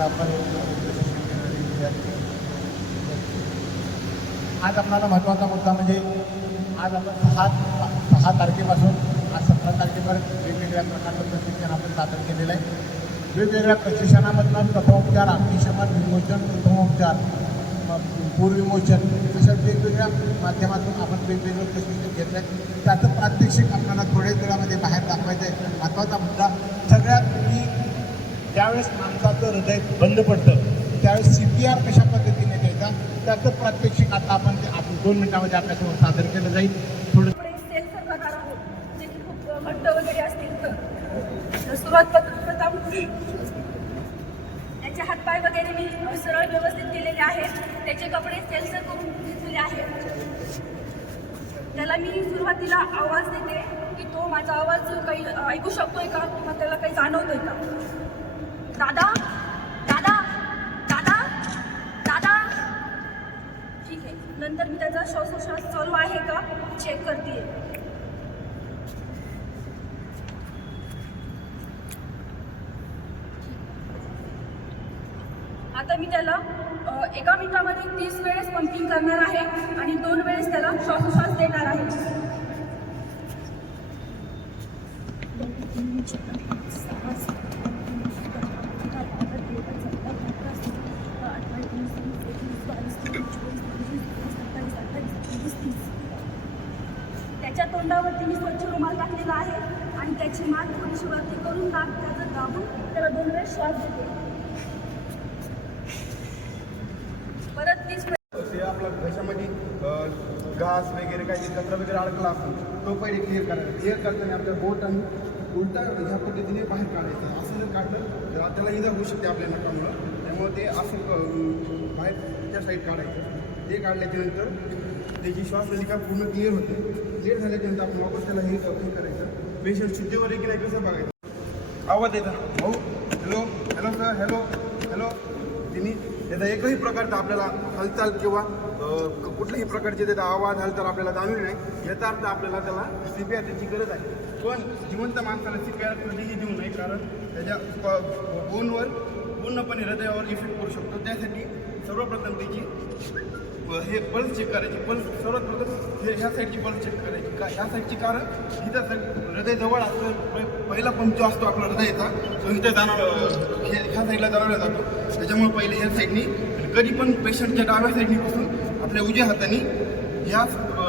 आपण प्रशिक्षण आज आपल्याला महत्त्वाचा मुद्दा म्हणजे आज आपण सहा सहा तारखेपासून आज सतरा तारखेपर्यंत वेगवेगळ्या प्रकारचं प्रशिक्षण आपण सादर केलेलं आहे. वेगवेगळ्या प्रशिक्षणामधनं प्रथमोपचार अग्निशमन विमोचन प्रथमोपचार मग पूर्वविमोचन अशा वेगवेगळ्या माध्यमातून आपण वेगवेगळं प्रशिक्षण घेतलं आहे त्याचं प्रात्यक्षिक आपल्याला थोड्याच वेळामध्ये बाहेर दाखवायचं आहे महत्त्वाचा मुद्दा सगळ्यात मी ज्यावेळेस माणसाचं हृदय बंद पडतं त्यावेळेस सी पी आर कशा पद्धतीने द्यायचा त्याचं प्रात्यक्षिक आता आपण ते आपण दोन मिनिटामध्ये आपल्यासमोर सादर केलं जाईल. थोडं आहोत जे खूप घट्ट वगैरे असतील तर. सुरुवात प्रथम त्याचे हातपाय वगैरे मी सरळ व्यवस्थित केलेले आहेत. त्याचे कपडे सेल्सर करून घेतलेले आहेत. त्याला मी सुरुवातीला आवाज देते की तो माझा आवाज काही ऐकू शकतोय का किंवा त्याला काही जाणवतोय का? दादा दादा दादा दादा. ठीक आहे. नंतर मी त्याचा श्वासोश्वास चालू आहे का? चेक करते आता मी त्याला एका मिनिटामध्ये तीस वेळेस पंपिंग करणार आहे आणि दोन वेळेस त्याला श्वासोश्वास देणार आहे त्याच्या तोंडावरती मी स्वच्छ रुमाल टाकलेला आहे आणि त्याची मान थोडीशी वरती करून नाक त्याचं दाबून त्याला श्वास घेते परत तीस ते आपला घशामध्ये घास वगैरे काही कचरा वगैरे अडकला असेल तो पहिले क्लिअर करायचा. क्लिअर करताना आपल्या बोट आणि उलटा ह्या पद्धतीने बाहेर काढायचं. असं जर काढलं तर आपल्याला इजा होऊ शकते आपल्या नकामुळं त्यामुळे ते असं बाहेर त्या साईड काढायचं. ते काढल्याच्यानंतर त्याची श्वासनलिका पूर्ण क्लिअर होते. क्लिअर झाल्याच्यानंतर आपण वापस त्याला हे करायचं. पेशंट शुद्धीवर एक की नाही कसं बघायचं? आवाज येतात भाऊ? Hello hello sir hello hello तिने त्याचा एकही प्रकारचा आपल्याला हालचाल किंवा कुठल्याही प्रकारचे त्याचा आवाज हालचाल आपल्याला जाणून नाही. याचा अर्थ आपल्याला त्याला सी पी आर त्याची गरज आहे. पण जिवंत माणसाला सी पी आर कधीही देऊ नये कारण त्याच्या फोनवर बोनवर पूर्णपणे हृदयावर इफेक्ट करू शकतो. त्यासाठी सर्वप्रथम त्याची हे पल्स चेक करायची. पल्स सर्वात प्रथम हे ह्या साईडची पल्स चेक करायची. का ह्या साईडची कारण इथं साईड हृदय जवळ असतं प- पहिला पंप जो असतो आपला हृदयाचा. तो इथे जाणार हे ह्या साईडला जाणारा जातो. त्याच्यामुळे पहिले ह्या साईडनी कधी पण पेशंटच्या डाव्या साईडनी पासून आपल्या उजव्या हाताने ह्या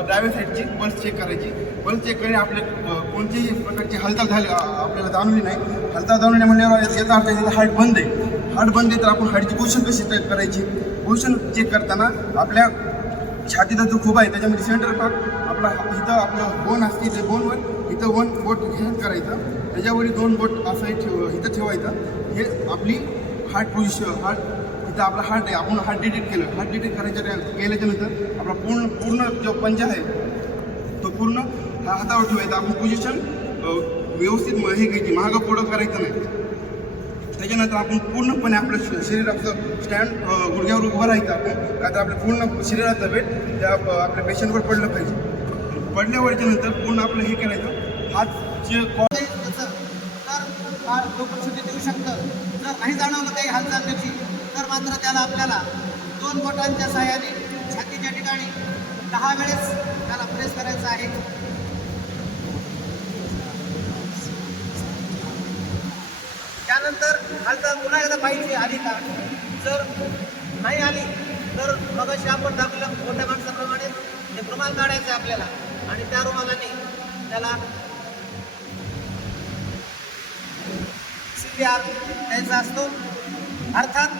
डाव्या साईडची पल्स चेक करायची. पल्स चेक करणे आपले कोणतीही प्रकारची हालचाल झाली आपल्याला जाणवली नाही. हालचाल जाणवली नाही म्हणल्यावर याचा अर्थ आहे हार्ट बंद आहे. हार्ट बंद आहे तर आपण हार्टची पोझिशन कशी चेक करायची? पोझिशन चेक करताना आपल्या छातीचा जो खूप आहे त्याच्यामध्ये सेंटर पार्ट आपला इथं आपलं बोन असते ते बोनवर इथं वन बोट हे करायचं. त्याच्यावरील दोन बोट असं हे ठेव इथं ठेवायचं. हे आपली हार्ट पोझिशन हार्ट इथं आपला हार्ट आहे. आपण हार्ट डिटेक्ट केलं. हार्ट डिटेक्ट करायच्या केल्याच्यानंतर आपला पूर्ण पूर्ण जो पंजा आहे तो पूर्ण हातावर ठेवायचा. आपण पोझिशन व्यवस्थित म- हे घ्यायची. महागा पुढं करायचं नाही. त्याच्यानंतर आपण पूर्णपणे आपलं श- शरीराचं स्टँड गुडघ्यावर उभं राहायचं आपण. का तर आपलं पूर्ण शरीराचं वेट त्या आपल्या पेशंटवर पडलं पाहिजे. पडल्यावरच्या नंतर पूर्ण आपलं हे करायचं. हात जे ते तर फार लवकर देऊ शकतं. जर नाही जाणवलं काही हालचाल त्याची तर मात्र त्याला आपल्याला दोन बोटांच्या सहाय्याने छातीच्या ठिकाणी दहा वेळेस त्याला प्रेस करायचं आहे. त्यानंतर हालचाल पुन्हा एकदा पाहिजे आली का? जर नाही आली तर मगाशी आपण दाखवलं मोठ्या माणसाप्रमाणे एक रुमाल काढायचा आहे आपल्याला. आणि त्या रुमालाने त्याला सी आर द्यायचा असतो. अर्थात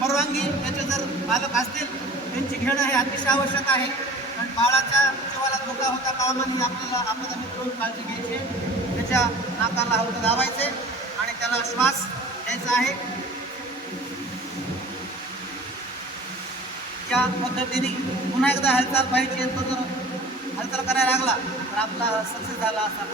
परवानगी त्याचे जर पालक असतील त्यांची घेणं हे अतिशय आवश्यक आहे. कारण बाळाच्या जीवाला धोका होता कामाने आपल्याला आपल्याला मिळून काळजी घ्यायची आहे. त्याच्या नाकाला हवं गावायचे आणि त्याला श्वास द्यायचा आहे त्या पद्धतीने पुन्हा एकदा हालचाल पाहिजे तो जर हालचाल करायला लागला तर आपला सक्सेस झाला असा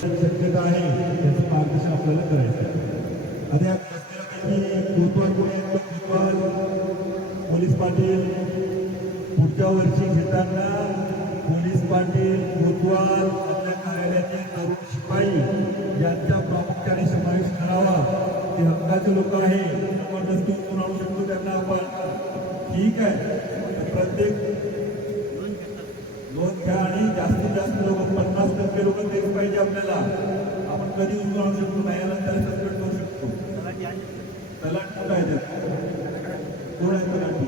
शक्यता आहे त्याचं मार्गदर्शन आपल्याला करायचं आहे. आता ते हक्काचे लोक आहे. जबरदस्ती उचलून आणू शकतो त्यांना आपण. ठीक आहे. प्रत्येक नोंद घ्या आणि जास्तीत जास्त लोक पन्नास टक्के लोक दिले पाहिजे आपल्याला. आपण कधी उचलून आणू शकतो? नाही नंतर सस्पेंड करू शकतो. तलाट कुठं आहे कोण आहे तलाठी?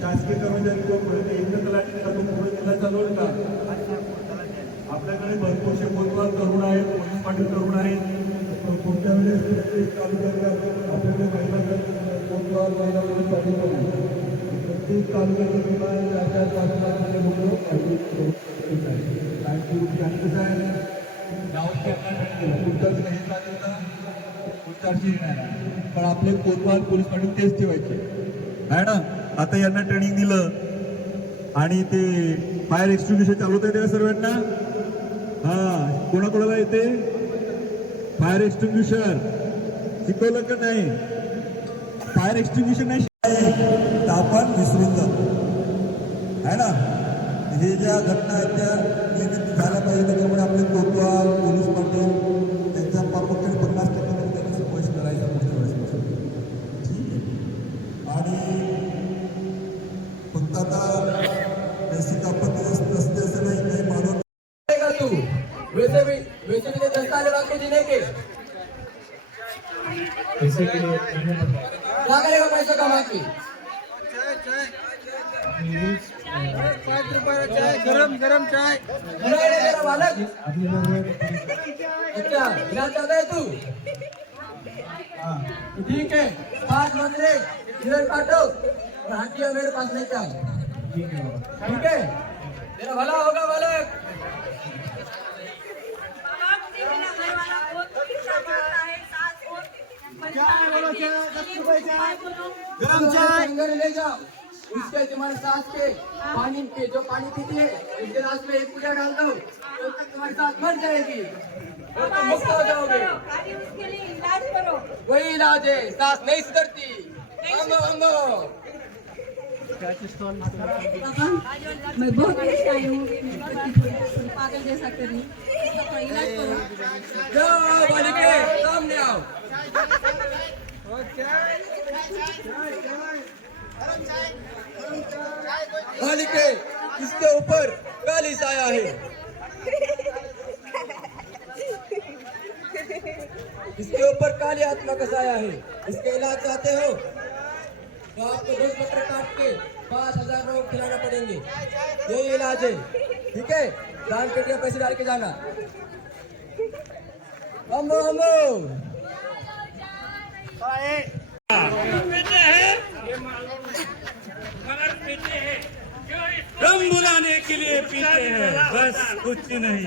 शासकीय कर्मचारी कोण? पडते एकदा तलाठी का पुढे पूर्ण जिल्हा चालवल का? आपल्याकडे भरपूरसे कोतवाल तरुण आहेत पोलीस पाटील तरुण आहेत. वेळेस प्रत्येक तालुक्यात आपल्याकडे महिला महिला पोलीस पाटील पण प्रत्येक तालुक्याचे किमान चार चार पाच पाच मुलं आणि कसं आहे गावात पुढचाच नाही चालेल पुढचाची येणार पण आपले कोतवाल पोलीस पाटील तेच ठेवायचे आहे ना आता यांना ट्रेनिंग दिलं आणि ते फायर एक्सटिंग्विशर चालवता येते का सर्वांना? हा कोणाकोणाला येते? Fire extinguisher. शिकवलं का नाही? फायर एक्सटिंग्विशर नाही शिकवलं. तर आपण विसरून जातो आहे ना? हे ज्या घटना आहेत त्या इलाज चाहता है तू? ठीक है। पाँच मंदिर इधर काटो। और हड्डियाँ मेरे पास लेके आओ। ठीक है तेरा भला होगा बालक। है गरम चाय। अंदर ले जाओ। उसके तुम्हारे साथ के पानी के जो पानी पीती है उसके गिलास में एक पूजा डाल दो तो तक तुम्हारी सास मर जाएगी। और तुम मुक्त हो जाओगे। उसके लिए इलाज करो वही इलाज है सास नहीं सुधरती। अम्मो अम्मो। मैं बहुत परेशान हूँ पागल जैसा करनी अपना इलाज करो। जाओ बालिके सामने आओ। बालिके इसके ऊपर काली साया है। इसके ऊपर काली आत्मा का साया है। इसके इलाज चाहते हो? तो आपको दस बटर काट के पाँच हज़ार लोग खिलाना पड़ेंगे। यही इलाज है। ठीक है? दान के लिए पैसे डाल के जाना। अम्मो अम्मो। दम बुलाने के लिए पीते हैं। बस कुछ नहीं।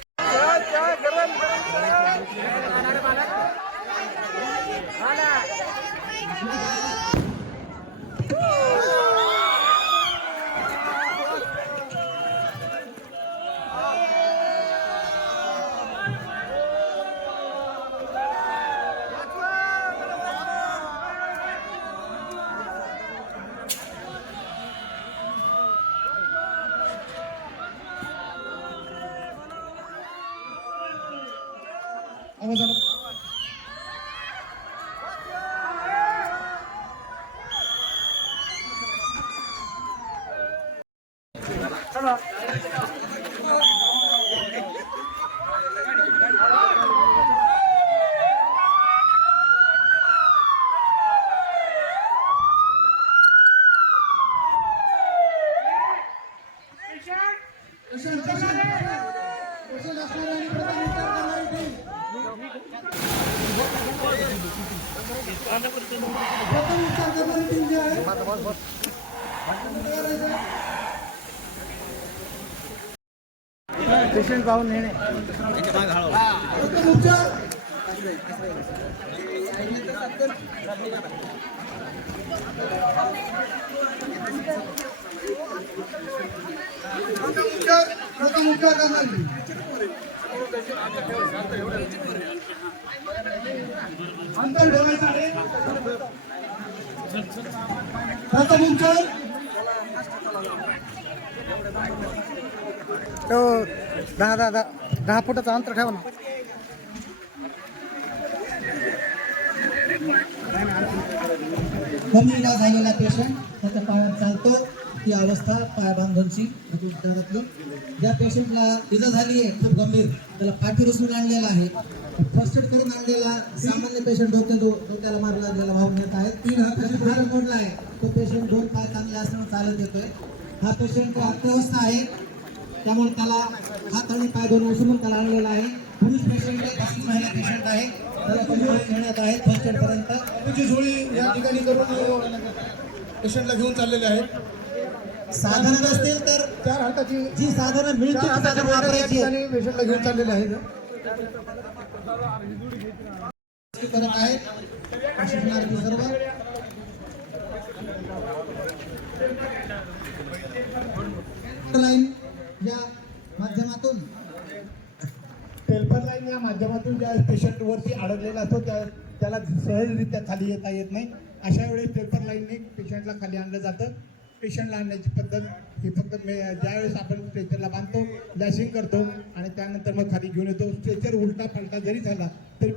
Desain kesen. Kesen ini अंतर ठेवायचं आहे प्रथम उपचार तो दहा दहा दहा दहा फुटाचं अंतर ठेवा ना. झालेला पेशंट त्याच्या पायावर चालतो. ती अवस्था पायाबांधूनची विभागातली ज्या पेशंटला इजा झाली आहे खूप गंभीर त्याला पाठी रुसून आणलेला आहे. फर्स्ट एड करून आणलेला सामान्य पेशंट डोक्या डोक्याला मारला गेला वाहून येत आहे. तीन हा पेशंट फार मोडला आहे. तो पेशंट दोन पाय चांगले असताना चालत येतोय. हा पेशंट अत्यवस्था आहे. त्यामुळे त्याला हात आणि पाय दोन उचलून त्याला आणलेला आहे. पुरुष पेशंट पस्तीस महिला पेशंट आहे. त्याला घेण्यात आहे फर्स्ट एड पर्यंत. झोळी या ठिकाणी करून पेशंटला घेऊन चाललेले आहेत. साधन नसतील तर चार हाताची जी साधनं मिळतील साधनं वापरायची आणि पेशंटला घेऊन चाललेले आहेत. करत आहेत. सर्व. लाईन या माध्यमातून. हेल्पर लाईन या माध्यमातून ज्या पेशंट वरती अडकलेला असतो त्या त्याला सहजरित्या खाली येता येत नाही. अशा वेळेस हेल्पर लाईनने पेशंटला खाली आणलं जातं. पेशंटला आणण्याची पद्धत ही फक्त मे ज्यावेळेस आपण स्ट्रेचरला बांधतो लॅशिंग करतो आणि त्यानंतर मग खाली घेऊन येतो. स्ट्रेचर उलटा पलटा जरी झाला तरी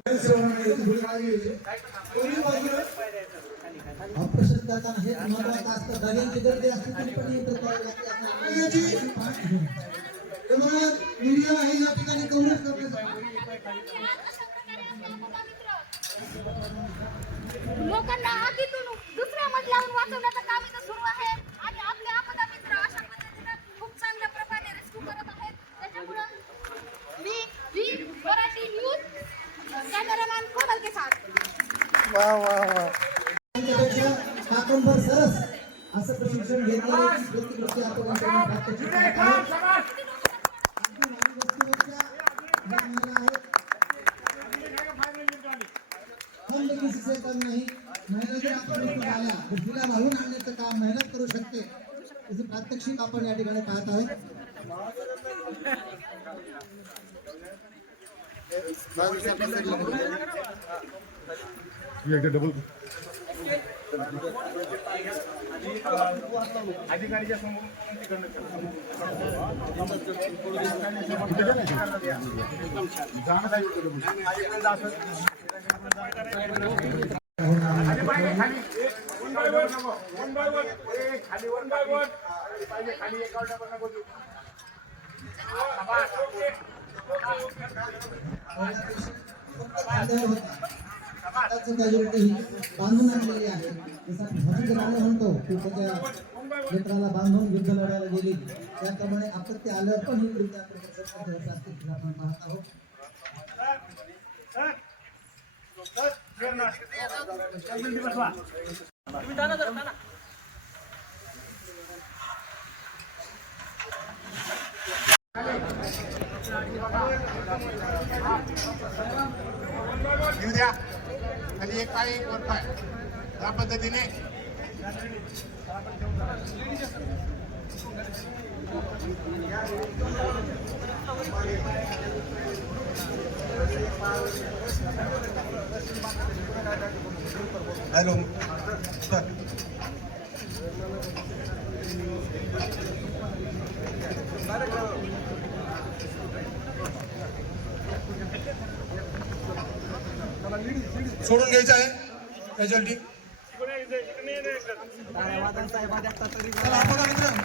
ऑपरेशन करताना हे महत्वाचं असतं दर्यांची गर्दी असते तरी पण मीडिया हे या ठिकाणी कव्हरेज करण्यासाठी लोकांना आगीतून दुसऱ्या मजल्यावरून वाचवण्याचं काम इथं सुरू आहे आणि आपले आपदा मित्र अशा पद्धतीनं खूप चांगल्या प्रकारे रेस्क्यू करत आहेत त्याच्यामुळं मी V Marathi news cameraman Komal के साथ वा वा वा त्यांच्यापेक्षा काकंबर सरस असं प्रशिक्षण घेणारे व्यक्तिगत आपण यांच्याकडून प्रात्यक्षिक पाहत आहोत. अगदी नवीन वस्तूवरच्या ज्या महिला आहेत, किसी कम नाही इथून आल्या तिला वाहून आणण्याचं काम मेहनत करू शकते? त्याचं प्रात्यक्षिक आपण या ठिकाणी पाहत आहोत. अधिकारीच्या समोर बांधून आणलेली आहे. जसा भजन गाणं म्हणतो की त्याच्या मित्राला बांधून युद्ध लढायला गेली त्याप्रमाणे आपत्ती आल्यावर पण ही वृद्ध आपण पाहत आहोत घेऊ द्या. खाली एक पाय एक वर पाय त्या पद्धतीने. हॅलो. सर सोडून घ्यायचं आहे कॅज्युअलिटी चला आपण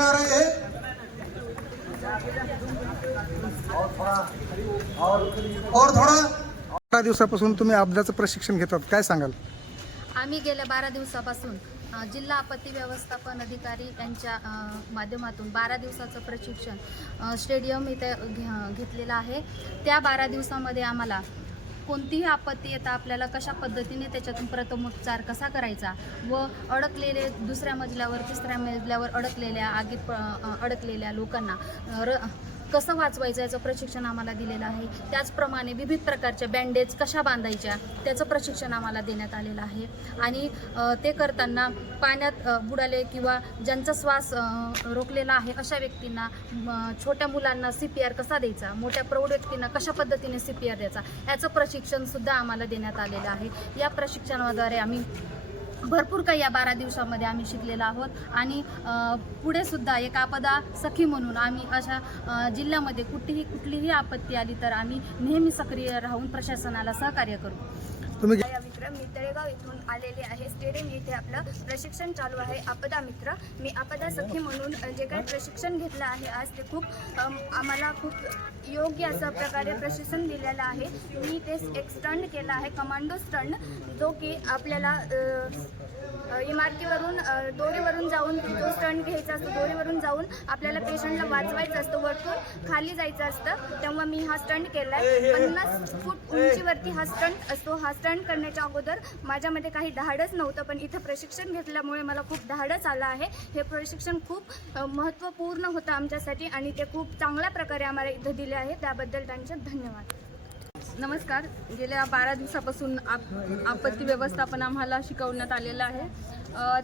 आ रहे हैं। और थोड़ा अकरा दिवसापासून तुम्ही अपघाताचं प्रशिक्षण घेतात काय सांगाल? आम्ही गेल्या बारा दिवसापासून अ, जिल्हा आपत्ती व्यवस्थापन अधिकारी यांच्या अ, माध्यमातून बारा दिवसाचं प्रशिक्षण अ, स्टेडियम इथे घे- घेतलेलं आहे. त्या बारा दिवसामध्ये आम्हाला कोणतीही आपत्ती येता आपल्याला कशा पद्धतीने त्याच्यातून प्रथमोपचार कसा करायचा व अडकलेले दुसऱ्या मजल्यावर तिसऱ्या मजल्यावर अडकलेल्या आगीत प- अडकलेल्या लोकांना र कसं वाचवायचं याचं प्रशिक्षण आम्हाला दिलेलं आहे? त्याचप्रमाणे विविध प्रकारच्या बँडेज कशा बांधायच्या त्याचं प्रशिक्षण आम्हाला देण्यात आलेलं आहे. आणि ते करताना पाण्यात बुडाले किंवा ज्यांचा श्वास रोखलेला आहे अशा व्यक्तींना छोट्या मुलांना सी पी आर कसा द्यायचा? मोठ्या प्रौढ व्यक्तींना कशा पद्धतीने सी पी आर द्यायचा? याचं प्रशिक्षणसुद्धा आम्हाला देण्यात आलेलं आहे. या प्रशिक्षणाद्वारे आम्ही भरपूर काही या बारा दिवसामध्ये आम्ही शिकलेलो आहोत. आणि पुढे सुद्धा एक आपदा सखी म्हणून आम्ही अशा जिल्ह्यामध्ये कुठलीही कुठलीही आपत्ती आली तर आम्ही नेहमी सक्रिय राहून प्रशासनाला सहकार्य करू. तुम्ही मित्र मी तळेगाव इथून आलेले आहे. स्टेडियम येथे आपलं प्रशिक्षण चालू आहे. आपदा मित्र मी आपदा सखी म्हणून जे काही प्रशिक्षण घेतलं आहे आज ते खूप आम्हाला खूप योग्य अशा प्रकारे प्रशिक्षण दिलेलं आहे. मी ते एक स्टंट केला आहे कमांडो स्टंट जो की आपल्याला इमारतीवरून दोरीवरून जाऊन तो स्टंट घ्यायचा असतो दोरीवरून जाऊन आपल्याला पेशंटला वाचवायचं असतं. वरतून खाली जायचं असतं. तेव्हा मी हा स्टंट केला आहे पन्नास फूट उंचीवरती हा स्टंट असतो. हा स्टंट करण्याच्या अगोदर माझ्यामध्ये काही धाडच नव्हतं पण इथं प्रशिक्षण घेतल्यामुळे मला खूप धाडच आलं आहे. हे प्रशिक्षण खूप महत्त्वपूर्ण होतं आमच्यासाठी आणि ते खूप चांगल्या प्रकारे आम्हाला इथं दिले आहे. त्याबद्दल त्यांचे धन्यवाद. नमस्कार. गेल्या बारा दिवसापासून आप आपत्ती व्यवस्थापन आम्हाला शिकवण्यात आलेलं आहे.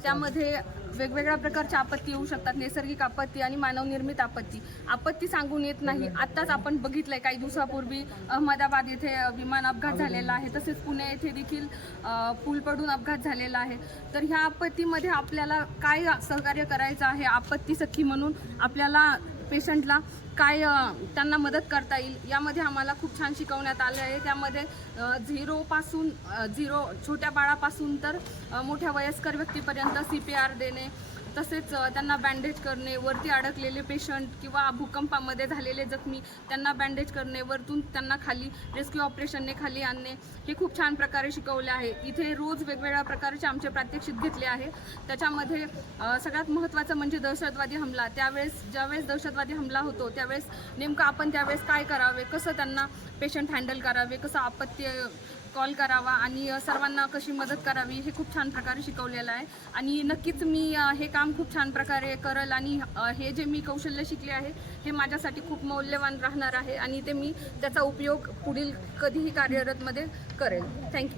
त्यामध्ये वेगवेगळ्या प्रकारच्या आपत्ती येऊ शकतात नैसर्गिक आपत्ती आणि मानवनिर्मित आपत्ती. आपत्ती सांगून येत नाही. आत्ताच आपण बघितलंय काही दिवसापूर्वी अहमदाबाद येथे विमान अपघात झालेला आहे. तसेच पुणे येथे देखील पूल पडून अपघात झालेला आहे. तर ह्या आपत्तीमध्ये आपल्याला काय सहकार्य करायचं आहे? आपत्ती सखी म्हणून आपल्याला पेशंटला काय त्यांना मदत करता येईल यामध्ये आम्हाला खूप छान शिकवण्यात आलं आहे. त्यामध्ये झिरोपासून झिरो छोट्या बाळापासून तर मोठ्या वयस्कर व्यक्तीपर्यंत सी पी आर देणे तसेच त्यांना बँडेज करणे वरती अडकलेले पेशंट किंवा भूकंपामध्ये झालेले जखमी त्यांना बँडेज करणे वरतून त्यांना खाली रेस्क्यू ऑपरेशनने खाली आणणे हे खूप छान प्रकारे शिकवले आहे. इथे रोज वेगवेगळ्या प्रकारचे आमचे प्रात्यक्षिक घेतले आहे. त्याच्यामध्ये सगळ्यात महत्त्वाचं म्हणजे दहशतवादी हमला. त्यावेळेस ज्यावेळेस दहशतवादी हमला होतो त्यावेळेस नेमकं आपण त्यावेळेस काय करावे? कसं त्यांना पेशंट हँडल करावे? कसं आपत्ती कॉल करावा आणि सर्वांना कशी मदत करावी हे खूप छान प्रकारे शिकवलेलं आहे. आणि नक्कीच मी हे काम खूप छान प्रकारे करल आणि हे जे मी कौशल्य शिकले आहे हे माझ्यासाठी खूप मौल्यवान राहणार आहे आणि ते मी त्याचा उपयोग पुढील कधीही कार्यरतमध्ये करेल. थँक्यू